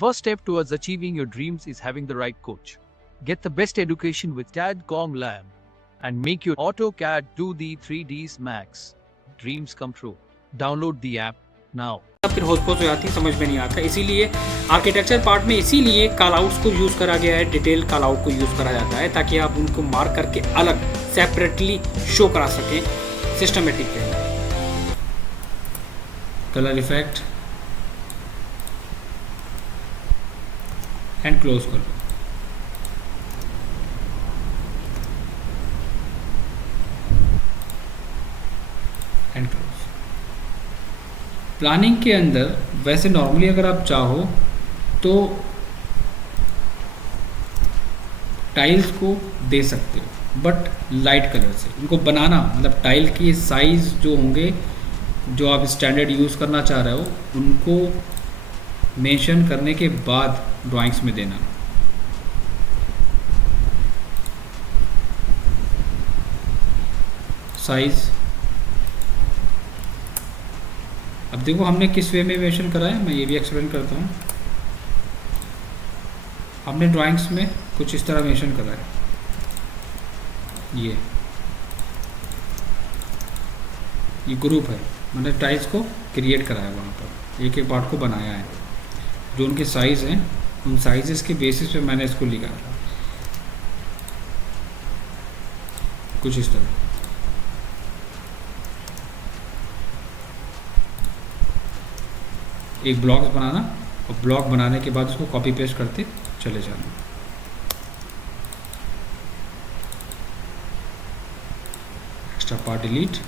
first step towards achieving your dreams is having the right coach. Get the best education with CAD/COM Lab and make your AutoCAD 2D 3Ds Max dreams come true. Download the app now. फिर होच-पोच हो जाती है, समझ में नहीं आता। इसीलिए architecture part में इसीलिए कॉलआउट्स को यूज़ करा गया है, डिटेल कॉलआउट को यूज़ करा जाता है ताकि आप उनको मार्क करके अलग सेपरेटली शो करा सकें systematic way. Colour effect and close कर दो। And close. प्लानिंग के अंदर वैसे नॉर्मली अगर आप चाहो तो टाइल्स को दे सकते हो, बट लाइट कलर से इनको बनाना, मतलब टाइल की साइज़ जो होंगे जो आप स्टैंडर्ड यूज़ करना चाह रहे हो उनको मेंशन करने के बाद ड्राइंग्स में देना। साइज़ अब देखो हमने किस वे में मेंशन करा है, मैं ये भी एक्सप्लेन करता हूँ। हमने ड्राइंग्स में कुछ इस तरह मेंशन करा है, ये ग्रुप है, मैंने टाइल्स को क्रिएट करा है, वहाँ पर एक एक पार्ट को बनाया है, जो उनके साइज़ हैं उन साइजेस के बेसिस पे मैंने इसको लिखा था कुछ इस तरह। एक ब्लॉक्स बनाना और ब्लॉक बनाने के बाद उसको कॉपी पेस्ट करते चले जाना। Extra part delete.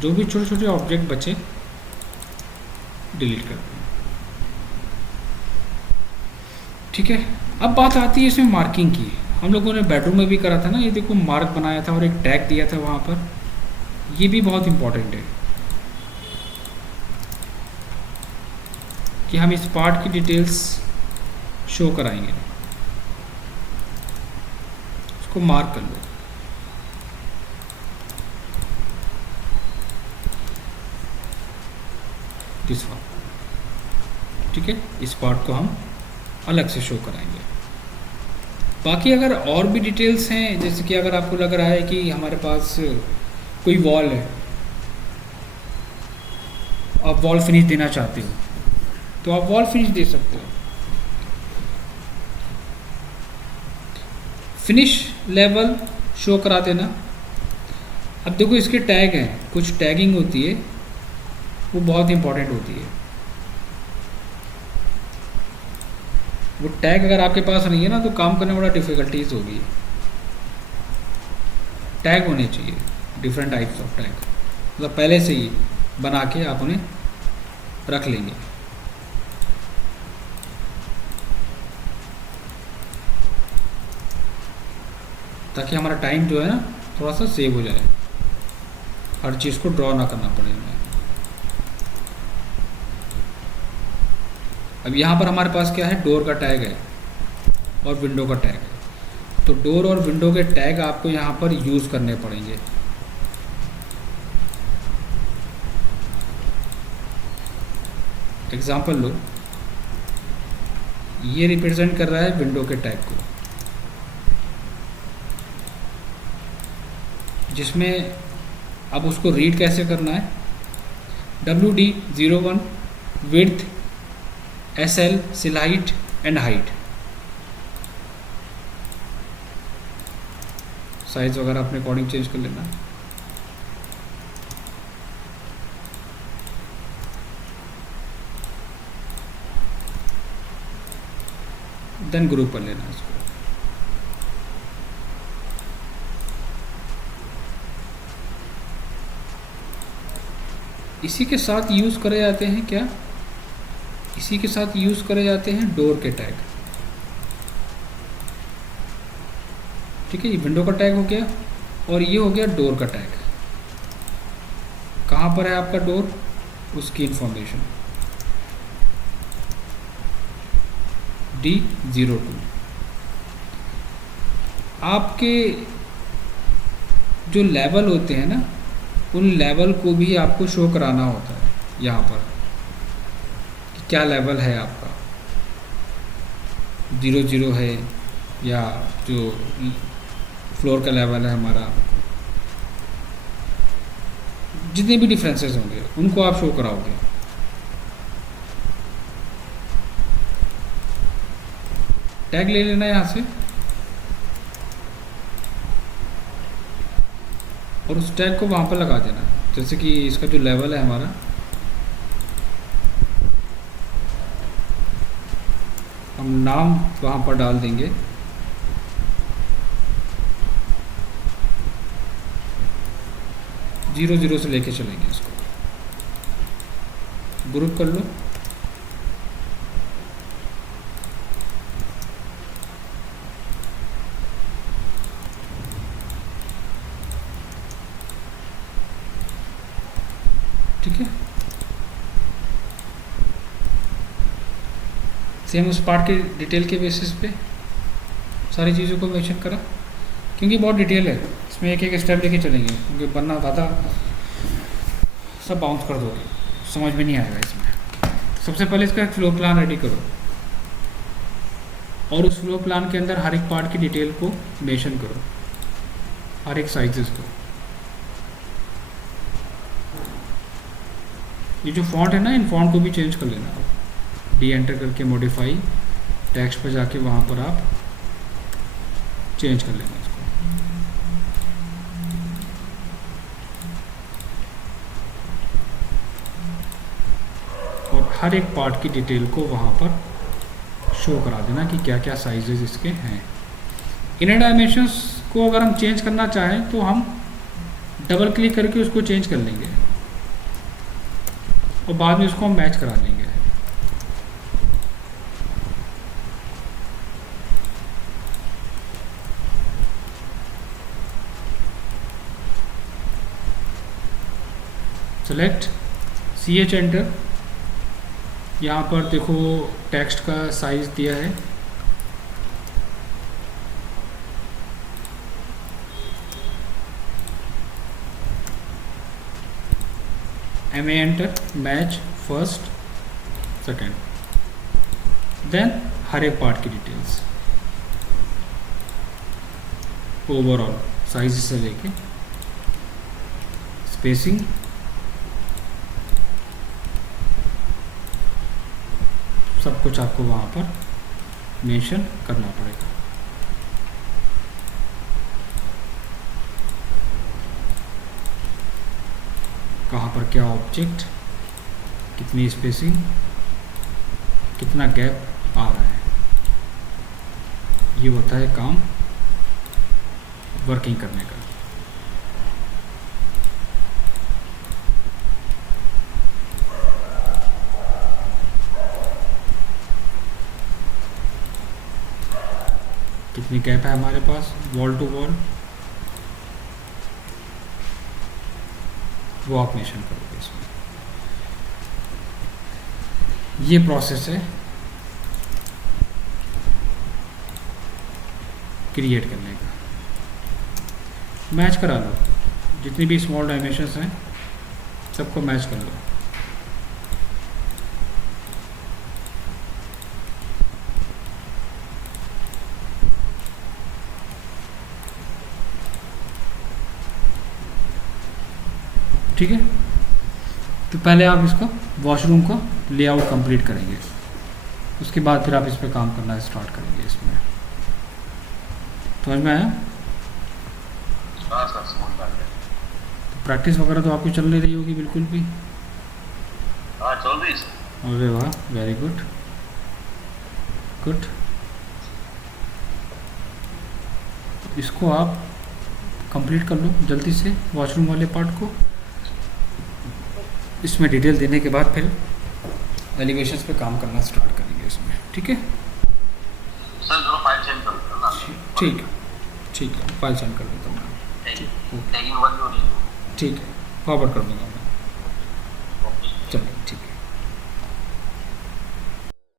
जो भी छोटे छोटे ऑब्जेक्ट बचे डिलीट कर दें। ठीक है, अब बात आती है इसमें मार्किंग की। हम लोगों ने बेडरूम में भी करा था ना, ये देखो मार्क बनाया था और एक टैग दिया था वहाँ पर, ये भी बहुत इम्पोर्टेंट है कि हम इस पार्ट की डिटेल्स शो कराएंगे। उसको मार्क कर लो। ठीक है, इस पार्ट को हम अलग से शो कराएंगे। बाकी अगर और भी डिटेल्स हैं, जैसे कि अगर आपको लग रहा है कि हमारे पास कोई वॉल है, आप वॉल फिनिश देना चाहते हो तो आप वॉल फिनिश दे सकते हो। फिनिश लेवल शो करा देना। अब देखो इसके टैग हैं, कुछ टैगिंग होती है वो बहुत इंपॉर्टेंट होती है। वो टैग अगर आपके पास नहीं है ना तो काम करने में बड़ा डिफ़िकल्टीज होगी। टैग होने चाहिए, डिफरेंट टाइप्स ऑफ टैग, मतलब पहले से ही बना के आप उन्हें रख लेंगे। ताकि हमारा टाइम जो है ना थोड़ा सा सेव हो जाए, हर चीज़ को ड्रॉ ना करना पड़े हमें। अब यहाँ पर हमारे पास क्या है, डोर का टैग है और विंडो का टैग है। तो डोर और विंडो के टैग आपको यहाँ पर यूज़ करने पड़ेंगे। एग्जाम्पल लो, ये रिप्रेजेंट कर रहा है विंडो के टैग को, जिसमें अब उसको रीड कैसे करना है। WD01 विड्थ SL सिल हाइट एंड हाइट, साइज वगैरह अपने अकॉर्डिंग चेंज कर लेना। देन ग्रुप कर लेना इसको। इसी के साथ यूज़ करे जाते हैं क्या, इसी के साथ यूज़ करे जाते हैं डोर के टैग। ठीक है, ये विंडो का टैग हो गया और ये हो गया डोर का टैग। कहाँ पर है आपका डोर, उसकी इंफॉर्मेशन। D02। आपके जो लेवल होते हैं ना, उन लेवल को भी आपको शो कराना होता है यहाँ पर कि क्या लेवल है आपका, 00 है या जो फ्लोर का लेवल है हमारा, जितने भी डिफरेंसेस होंगे उनको आप शो कराओगे। टैग ले लेना यहाँ से और उस टैग को वहाँ पर लगा देना। जैसे कि इसका जो लेवल है हमारा, हम नाम वहाँ पर डाल देंगे, जीरो जीरो से लेके चलेंगे, इसको ग्रुप कर लो। ठीक है, सेम उस पार्ट के डिटेल के बेसिस पे सारी चीज़ों को मेंशन करा, क्योंकि बहुत डिटेल है इसमें, एक एक स्टेप लेके चलेंगे, क्योंकि वरना ज़्यादा सब बाउंस कर दोगे, समझ में नहीं आएगा इसमें। सबसे पहले इसका एक फ्लो प्लान रेडी करो और उस फ्लो प्लान के अंदर हर एक पार्ट की डिटेल को मेंशन करो, हर एक साइजेस को। ये जो फॉन्ट है ना, इन फॉन्ट को भी चेंज कर लेना। डी एंटर करके मॉडिफाई टेक्स्ट पर जाके वहाँ पर आप चेंज कर लेना इसको। और हर एक पार्ट की डिटेल को वहाँ पर शो करा देना कि क्या क्या साइजेस इसके हैं। इनर डायमेंशंस को अगर हम चेंज करना चाहें तो हम डबल क्लिक करके उसको चेंज कर लेंगे और बाद में उसको हम मैच करा लेंगे। सेलेक्ट CH एंटर, यहाँ पर देखो टेक्स्ट का साइज दिया है, MA enter, match first second, then हर एक पार्ट की डिटेल्स, ओवरऑल साइज से लेके स्पेसिंग, सब कुछ आपको वहाँ पर मेंशन करना पड़ेगा। कहाँ पर क्या ऑब्जेक्ट, कितनी स्पेसिंग, कितना गैप आ रहा है, ये होता है काम वर्किंग करने का। कितनी गैप है हमारे पास वॉल टू वॉल, वो आप मेंशन करोगे इसमें। ये प्रोसेस है क्रिएट करने का। मैच करा लो, जितनी भी स्मॉल डायमेंशंस हैं सबको मैच कर लो। ठीक है, तो पहले आप इसको वॉशरूम का लेआउट कंप्लीट करेंगे, उसके बाद फिर आप इस पर काम करना स्टार्ट करेंगे। इसमें समझ में आया? हाँ सर, समझ में आ गया। तो प्रैक्टिस वगैरह तो आपकी चल नहीं रही होगी बिल्कुल भी? हाँ, चल रही है सर। अरे वाह, वेरी गुड गुड। इसको आप कंप्लीट कर लो जल्दी से, वॉशरूम वाले पार्ट को। इसमें डिटेल देने के बाद फिर एलिवेशंस पे काम करना स्टार्ट करेंगे इसमें। ठीक है सर, जरा फाइल चेंज कर दो ना। ठीक है, ठीक है, फाइल सेंड कर देता हूँ मैं। टैगिंग वाली हो रही है। ठीक है, फॉरवर्ड कर दूँगा मैं।